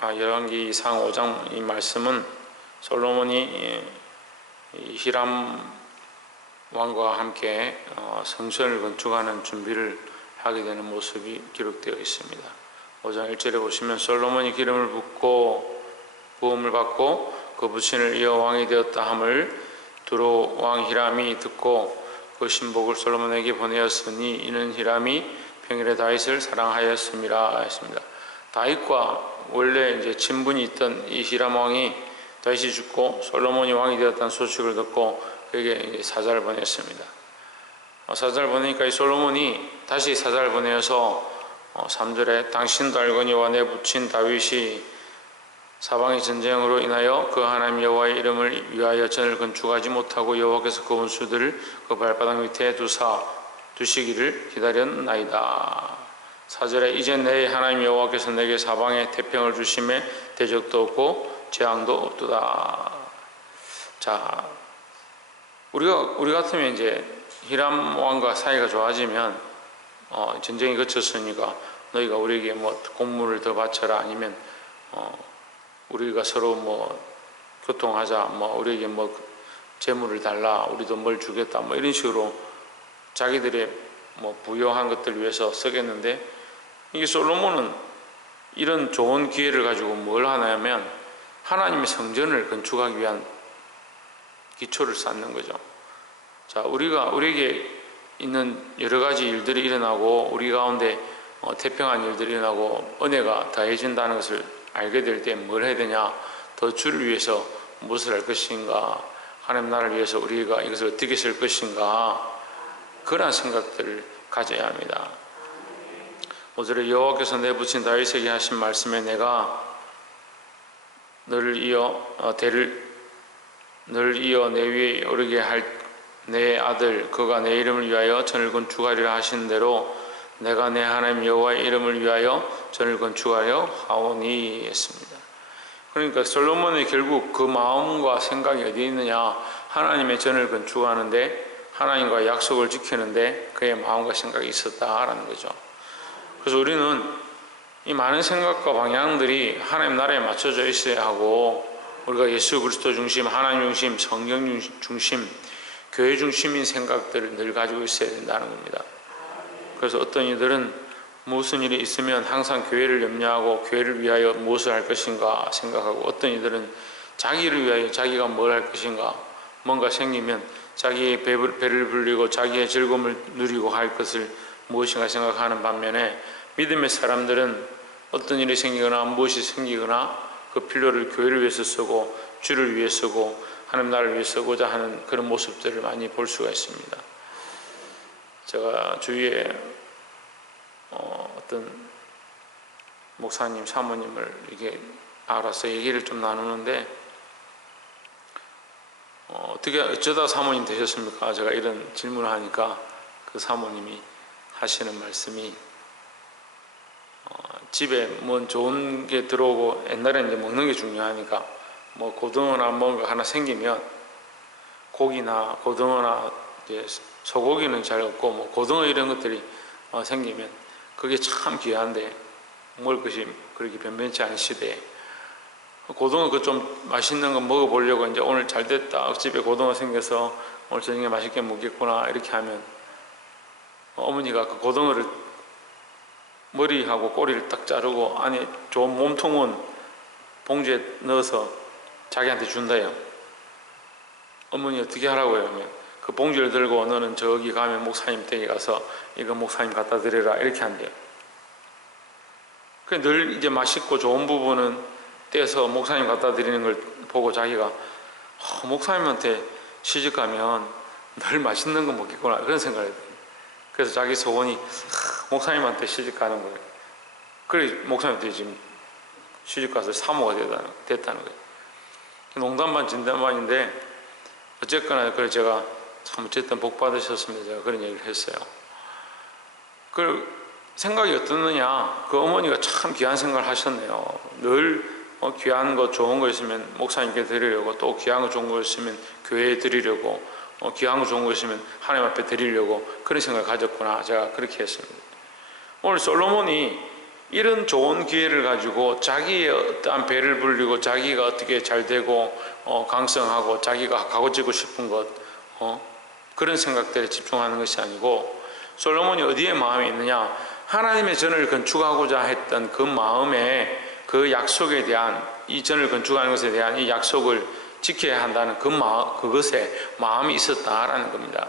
열왕기상 5장 이 말씀은 솔로몬이 히람 왕과 함께 성전을 건축하는 준비를 하게 되는 모습이 기록되어 있습니다. 5장 1절에 보시면 솔로몬이 기름을 붓고 부음을 받고 그 부친을 이어 왕이 되었다 함을 두로 왕 히람이 듣고 그 신복을 솔로몬에게 보내었으니 이는 히람이 평일에 다윗을 사랑하였음이라 했습니다. 다윗과 원래 이제 친분이 있던 이 히람 왕이 다윗이 죽고 솔로몬이 왕이 되었다는 소식을 듣고 그에게 사자를 보냈습니다. 사자를 보내니까 이 솔로몬이 다시 사자를 보내어서 3절에 당신도 알거니와 내 부친 다윗이 사방의 전쟁으로 인하여 그 하나님 여호와의 이름을 위하여 전을 건축하지 못하고 여호와께서 그 원수들을 그 발바닥 밑에 두시기를 기다렸나이다. 4절에 이제 내 하나님 여호와께서 내게 사방에 태평을 주심에 대적도 없고 재앙도 없도다. 자, 우리 같으면 이제 히람 왕과 사이가 좋아지면 전쟁이 그쳤으니까 너희가 우리에게 뭐 공물을 더 바쳐라, 아니면 우리가 서로 뭐 교통하자, 뭐 우리에게 뭐 재물을 달라, 우리도 뭘 주겠다, 뭐 이런 식으로 자기들의 뭐 부요한 것들을 위해서 쓰겠는데, 이게 솔로몬은 이런 좋은 기회를 가지고 뭘 하냐면 하나님의 성전을 건축하기 위한 기초를 쌓는 거죠. 자, 우리에게 있는 여러 가지 일들이 일어나고 우리 가운데 태평한 일들이 일어나고 은혜가 더해진다는 것을 알게 될 때 뭘 해야 되냐? 더 주를 위해서 무엇을 할 것인가? 하나님 나라를 위해서 우리가 이것을 어떻게 쓸 것인가? 그러한 생각들을 가져야 합니다. 5절에 여호와께서 내 부친 다윗에게 하신 말씀에 내가 너를 이어 내 위에 오르게 할 내 아들 그가 내 이름을 위하여 전을 건축하리라 하신 대로 내가 내 하나님 여호와의 이름을 위하여 전을 건축하려 하오니 했습니다. 그러니까 솔로몬의 결국 그 마음과 생각이 어디에 있느냐? 하나님의 전을 건축하는데, 하나님과 약속을 지키는데 그의 마음과 생각이 있었다라는 거죠. 그래서 우리는 이 많은 생각과 방향들이 하나님 나라에 맞춰져 있어야 하고, 우리가 예수 그리스도 중심, 하나님 중심, 성경 중심, 교회 중심인 생각들을 늘 가지고 있어야 된다는 겁니다. 그래서 어떤 이들은 무슨 일이 있으면 항상 교회를 염려하고 교회를 위하여 무엇을 할 것인가 생각하고, 어떤 이들은 자기를 위하여 자기가 뭘 할 것인가, 뭔가 생기면 자기의 배를 불리고 자기의 즐거움을 누리고 할 것을 무엇인가 생각하는 반면에, 믿음의 사람들은 어떤 일이 생기거나 무엇이 생기거나 그 필요를 교회를 위해서 쓰고 주를 위해 쓰고 하나님 나라를 위해 쓰고자 하는 그런 모습들을 많이 볼 수가 있습니다. 제가 주위에 어떤 목사님, 사모님을 이렇게 알아서 얘기를 좀 나누는데, 어쩌다 사모님 되셨습니까? 제가 이런 질문을 하니까 그 사모님이 하시는 말씀이, 집에 뭐 좋은 게 들어오고, 옛날에는 이제 먹는 게 중요하니까 뭐 고등어나 뭔가 하나 생기면, 고기나 고등어나 이제 소고기는 잘 없고 뭐 고등어 이런 것들이 생기면 그게 참 귀한데 먹을 것이 그렇게 변변치 않은 시대에 고등어 그 좀 맛있는 거 먹어보려고 이제 오늘 잘 됐다, 집에 고등어 생겨서 오늘 저녁에 맛있게 먹겠구나 이렇게 하면, 어머니가 그 고등어를 머리하고 꼬리를 딱 자르고 안에 좋은 몸통은 봉지에 넣어서 자기한테 준다요. 어머니 어떻게 하라고요? 하면 그 봉지를 들고 너는 저기 가면 목사님 댁에 가서 이거 목사님 갖다 드려라 이렇게 한대요. 늘 이제 맛있고 좋은 부분은 떼서 목사님 갖다 드리는 걸 보고 자기가 목사님한테 시집가면 늘 맛있는 거 먹겠구나 그런 생각을 해요. 그래서 자기 소원이 목사님한테 시집가는 거예요. 그래 목사님한테 지금 시집가서 사모가 됐다는 거예요. 농담 반 진담 반인데 어쨌거나 그래 제가 참 어쨌든 복 받으셨으면 제가 그런 얘기를 했어요. 그 생각이 어떻느냐? 그 어머니가 참 귀한 생각을 하셨네요. 늘 귀한 거 좋은 거 있으면 목사님께 드리려고, 또 귀한 거 좋은 거 있으면 교회에 드리려고, 귀한 거 좋은 거 있으면 하나님 앞에 드리려고 그런 생각을 가졌구나. 제가 그렇게 했습니다. 오늘 솔로몬이 이런 좋은 기회를 가지고 자기의 어떠한 배를 불리고 자기가 어떻게 잘 되고 강성하고 자기가 가고지고 싶은 것 그런 생각들에 집중하는 것이 아니고, 솔로몬이 어디에 마음이 있느냐, 하나님의 전을 건축하고자 했던 그 마음에, 그 약속에 대한, 이 전을 건축하는 것에 대한 이 약속을 지켜야 한다는 그것에 마음이 있었다라는 겁니다.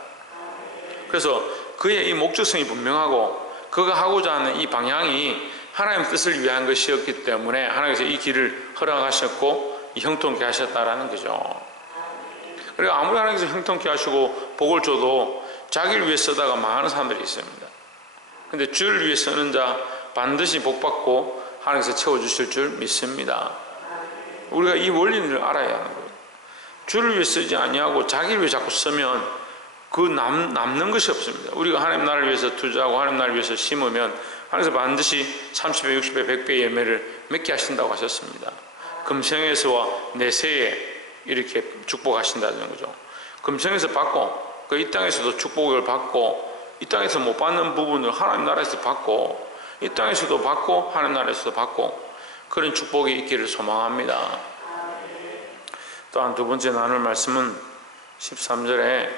그래서 그의 이 목적성이 분명하고 그가 하고자 하는 이 방향이 하나님 뜻을 위한 것이었기 때문에 하나님께서 이 길을 허락하셨고 형통케 하셨다라는 거죠. 그리고 아무리 하나님께서 형통케 하시고 복을 줘도 자기를 위해 쓰다가 망하는 사람들이 있습니다. 근데 주를 위해 쓰는 자 반드시 복받고 하나님께서 채워주실 줄 믿습니다. 우리가 이 원리를 알아야 하는 거예요. 주를 위해 쓰지 아니하고 자기를 위해 자꾸 쓰면 그 남는 것이 없습니다. 우리가 하나님 나라를 위해서 투자하고 하나님 나라를 위해서 심으면 하나님께서 반드시 30배, 60배, 100배 열매를 맺게 하신다고 하셨습니다. 금생에서와 내세에 이렇게 축복하신다는 거죠. 금생에서 받고 이 땅에서도 축복을 받고, 이 땅에서 못 받는 부분을 하나님 나라에서 받고, 이 땅에서도 받고 하나님 나라에서도 받고, 그런 축복이 있기를 소망합니다. 또한 두 번째 나눌 말씀은 13절에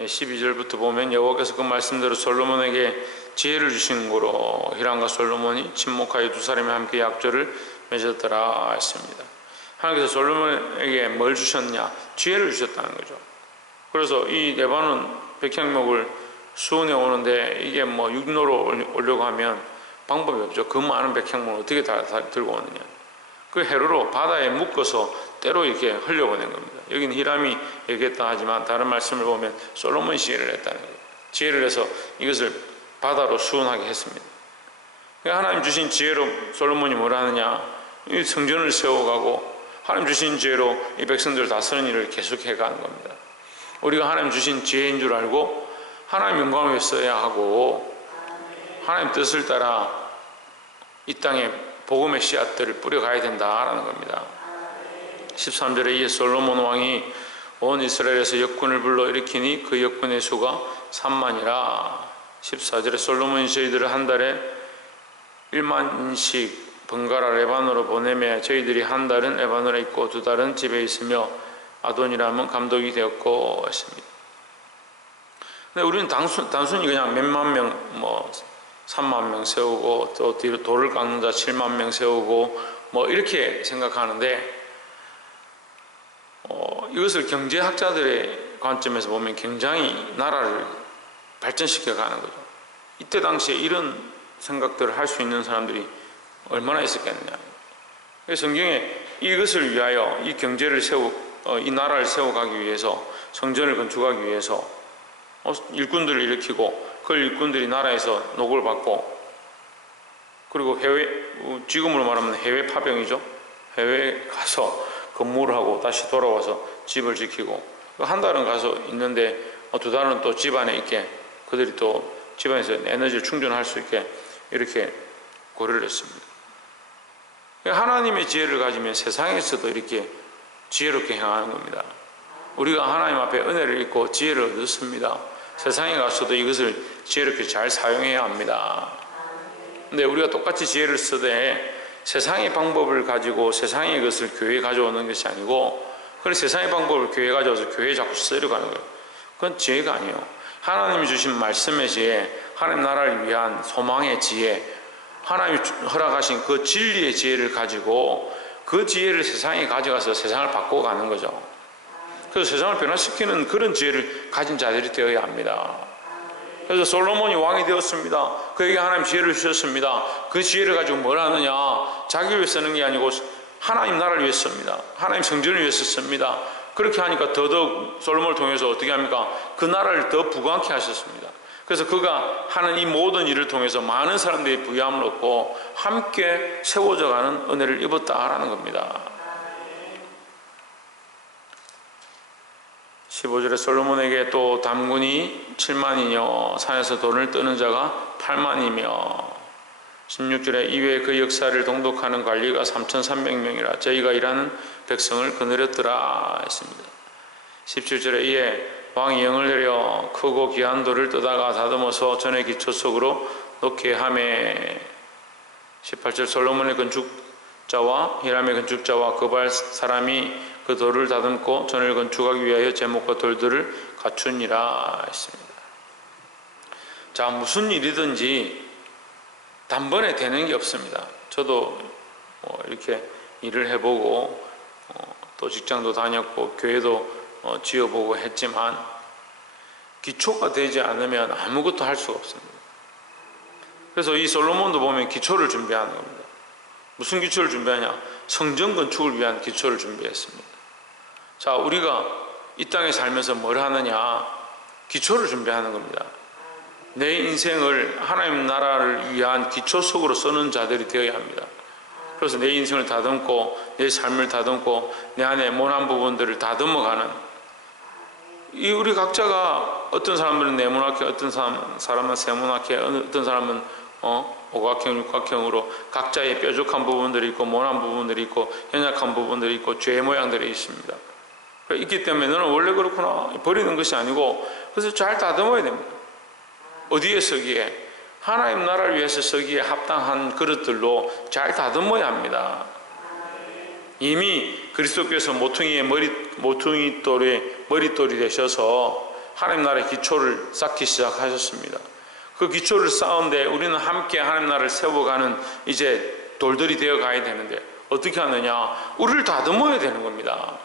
12절부터 보면 여호와께서 그 말씀대로 솔로몬에게 지혜를 주신 거로 히람과 솔로몬이 친목하여 두 사람이 함께 약조를 맺었더라 했습니다. 하나님께서 솔로몬에게 뭘 주셨냐? 지혜를 주셨다는 거죠. 그래서 이 레바논 백향목을 수원에 오는데 이게 뭐 육로로 오려고 하면 방법이 없죠. 그 많은 백향목을 어떻게 다 들고 오느냐. 그 해로로 바다에 묶어서 때로 이렇게 흘려보낸 겁니다. 여기는 히람이 얘기했다 하지만 다른 말씀을 보면 솔로몬이 지혜를 했다는 거예요. 지혜를 해서 이것을 바다로 수운하게 했습니다. 하나님 주신 지혜로 솔로몬이 뭘 하느냐? 이 성전을 세워가고 하나님 주신 지혜로 이 백성들을 다스리는 일을 계속해 가는 겁니다. 우리가 하나님 주신 지혜인 줄 알고 하나님 영광을 위해 써야 하고 하나님 뜻을 따라 이 땅에 복음의 씨앗들을 뿌려가야 된다라는 겁니다. 13절에 이에 솔로몬 왕이 온 이스라엘에서 역군을 불러 일으키니 그 역군의 수가 3만이라. 14절에 솔로몬이 저희들을 한 달에 1만씩 번갈아 레바논으로 보내며 저희들이 한 달은 레바논에 있고 두 달은 집에 있으며 아도니람은 감독이 되었고 했습니다. 근데 우리는 단순히 그냥 몇만 명, 3만 명 세우고 또 뒤로 돌을 깎는 자 7만 명 세우고 이렇게 생각하는데 이것을 경제학자들의 관점에서 보면 굉장히 나라를 발전시켜 가는 거죠. 이때 당시에 이런 생각들을 할 수 있는 사람들이 얼마나 있었겠느냐. 성경에 이것을 위하여 이 경제를 이 나라를 세워가기 위해서, 성전을 건축하기 위해서 일꾼들을 일으키고 그 일꾼들이 나라에서 노고를 받고, 그리고 지금으로 말하면 해외 파병이죠. 해외에 가서 근무를 하고 다시 돌아와서 집을 지키고, 한 달은 가서 있는데 두 달은 또 집안에 있게, 그들이 또 집안에서 에너지를 충전할 수 있게 이렇게 고려를 했습니다. 하나님의 지혜를 가지면 세상에서도 이렇게 지혜롭게 행하는 겁니다. 우리가 하나님 앞에 은혜를 입고 지혜를 얻었습니다. 세상에 가서도 이것을 지혜롭게 잘 사용해야 합니다. 근데 우리가 똑같이 지혜를 쓰되 세상의 방법을 가지고 세상의 것을 교회에 가져오는 것이 아니고, 그래서 세상의 방법을 교회에 가져와서 교회에 자꾸 쓰려고 하는 거예요. 그건 지혜가 아니에요. 하나님이 주신 말씀의 지혜, 하나님 나라를 위한 소망의 지혜, 하나님이 허락하신 그 진리의 지혜를 가지고 그 지혜를 세상에 가져가서 세상을 바꿔가는 거죠. 그래서 세상을 변화시키는 그런 지혜를 가진 자들이 되어야 합니다. 그래서 솔로몬이 왕이 되었습니다. 그에게 하나님 지혜를 주셨습니다. 그 지혜를 가지고 뭘 하느냐? 자기를 위해 쓰는 게 아니고 하나님 나라를 위해 씁니다. 하나님 성전을 위해서 씁니다. 그렇게 하니까 더더욱 솔로몬을 통해서 어떻게 합니까? 그 나라를 더 부강케 하셨습니다. 그래서 그가 하는 이 모든 일을 통해서 많은 사람들이 부유함을 얻고 함께 세워져 가는 은혜를 입었다라는 겁니다. 15절에 솔로몬에게 또 담군이 7만이며 산에서 돈을 뜨는 자가 8만이며 16절에 이외에 그 역사를 동독하는 관리가 3,300명이라 저희가 일하는 백성을 거느렸더라 했습니다. 17절에 이에 왕이 영을 내려 크고 귀한 돌을 뜨다가 다듬어서 전의 기초 속으로 놓게 하매 18절 솔로몬의 건축자와 히람의 건축자와 그발 사람이 그 돌을 다듬고 전을 건축하기 위하여 제목과 돌들을 갖추니라 했습니다. 자, 무슨 일이든지 단번에 되는 게 없습니다. 저도 이렇게 일을 해보고 또 직장도 다녔고 교회도 지어보고 했지만 기초가 되지 않으면 아무것도 할 수가 없습니다. 그래서 이 솔로몬도 보면 기초를 준비하는 겁니다. 무슨 기초를 준비하냐? 성전 건축을 위한 기초를 준비했습니다. 자, 우리가 이 땅에 살면서 뭘 하느냐? 기초를 준비하는 겁니다. 내 인생을 하나님 나라를 위한 기초 속으로 쓰는 자들이 되어야 합니다. 그래서 내 인생을 다듬고 내 삶을 다듬고 내 안에 모난 부분들을 다듬어가는, 이 우리 각자가 어떤 사람들은 네모나게, 어떤 사람은 세모나게, 어떤 사람은 오각형, 육각형으로 각자의 뾰족한 부분들이 있고 모난 부분들이 있고 연약한 부분들이 있고 죄 모양들이 있습니다. 있기 때문에 너는 원래 그렇구나 버리는 것이 아니고 그래서 잘 다듬어야 됩니다. 어디에 서기에? 하나님 나라를 위해서 서기에 합당한 그릇들로 잘 다듬어야 합니다. 이미 그리스도께서 모퉁이의 머릿돌이 되셔서 하나님 나라의 기초를 쌓기 시작하셨습니다. 그 기초를 쌓은데 우리는 함께 하나님 나라를 세워가는 이제 돌들이 되어 가야 되는데 어떻게 하느냐? 우리를 다듬어야 되는 겁니다.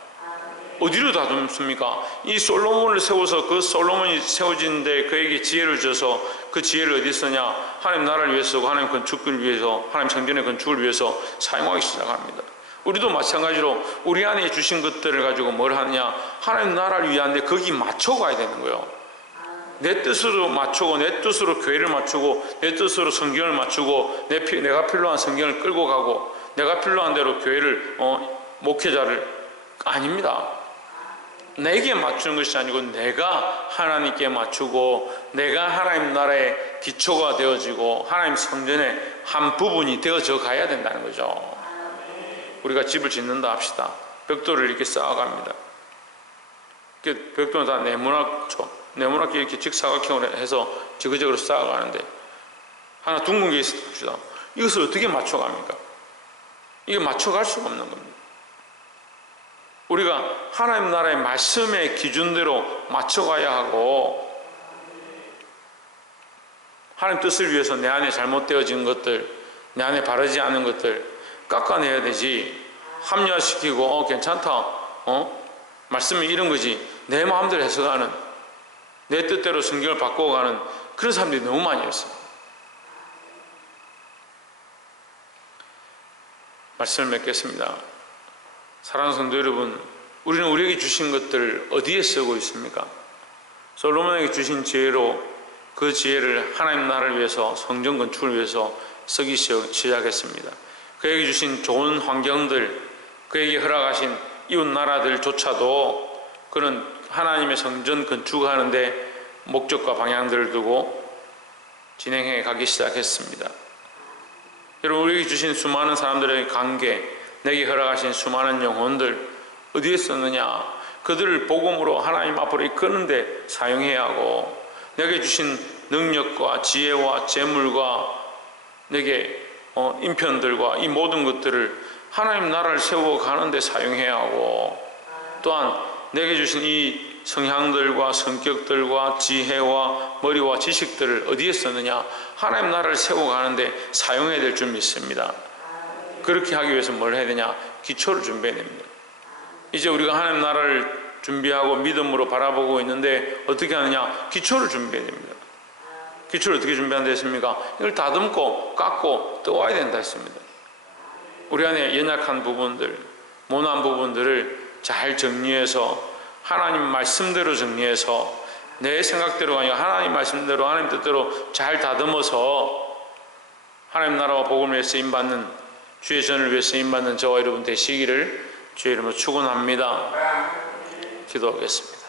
어디로 다듬습니까? 이 솔로몬을 세워서 그 솔로몬이 세워지는데 그에게 지혜를 줘서 그 지혜를 어디 쓰냐? 하나님 나라를 위해서, 하나님 건축을 위해서, 하나님 성전의 건축을 위해서 사용하기 시작합니다. 우리도 마찬가지로 우리 안에 주신 것들을 가지고 뭘 하느냐? 하나님 나라를 위한데 거기 맞춰가야 되는 거예요. 내 뜻으로 맞추고, 내 뜻으로 교회를 맞추고, 내 뜻으로 성경을 맞추고, 내가 필요한 성경을 끌고 가고, 내가 필요한 대로 교회를 목회자를 아닙니다. 내게 맞추는 것이 아니고 내가 하나님께 맞추고 내가 하나님 나라의 기초가 되어지고 하나님 성전의 한 부분이 되어져 가야 된다는 거죠. 우리가 집을 짓는다 합시다. 벽돌을 이렇게 쌓아갑니다. 벽돌은 다 네모나게 이렇게 직사각형으로 해서 지그재그로 쌓아가는데 하나 둥근 게 있어 봅시다. 이것을 어떻게 맞춰갑니까? 이게 맞춰갈 수가 없는 겁니다. 우리가 하나님 나라의 말씀의 기준대로 맞춰가야 하고 하나님 뜻을 위해서 내 안에 잘못되어진 것들, 내 안에 바르지 않은 것들 깎아내야 되지, 합리화시키고 괜찮다, 말씀이 이런 거지 내 마음대로 해석하는, 내 뜻대로 성경을 바꿔가는 그런 사람들이 너무 많이 있어요. 말씀을 맺겠습니다. 사랑하는 성도 여러분, 우리는 우리에게 주신 것들을 어디에 쓰고 있습니까? 솔로몬에게 주신 지혜로 그 지혜를 하나님 나라를 위해서, 성전 건축을 위해서 쓰기 시작했습니다. 그에게 주신 좋은 환경들, 그에게 허락하신 이웃 나라들조차도 그는 하나님의 성전 건축하는데 목적과 방향들을 두고 진행해 가기 시작했습니다. 여러분, 우리에게 주신 수많은 사람들의 관계, 내게 허락하신 수많은 영혼들 어디에 썼느냐? 그들을 복음으로 하나님 앞으로 이끄는데 사용해야 하고, 내게 주신 능력과 지혜와 재물과 내게 인편들과 이 모든 것들을 하나님 나라를 세워가는데 사용해야 하고, 또한 내게 주신 이 성향들과 성격들과 지혜와 머리와 지식들을 어디에 썼느냐? 하나님 나라를 세워가는데 사용해야 될 줄 믿습니다. 그렇게 하기 위해서 뭘 해야 되냐? 기초를 준비해야 됩니다. 이제 우리가 하나님 나라를 준비하고 믿음으로 바라보고 있는데 어떻게 하느냐? 기초를 준비해야 됩니다. 기초를 어떻게 준비한다 했습니까? 이걸 다듬고 깎고 떠와야 된다 했습니다. 우리 안에 연약한 부분들, 모난 부분들을 잘 정리해서 하나님 말씀대로 정리해서 내 생각대로가 아니라 하나님 말씀대로, 하나님 뜻대로 잘 다듬어서 하나님 나라와 복음을 위해 쓰임받는, 주의 전을 위해 쓰임받는 저와 여러분 되시기를 주의 이름으로 축원합니다. 기도하겠습니다.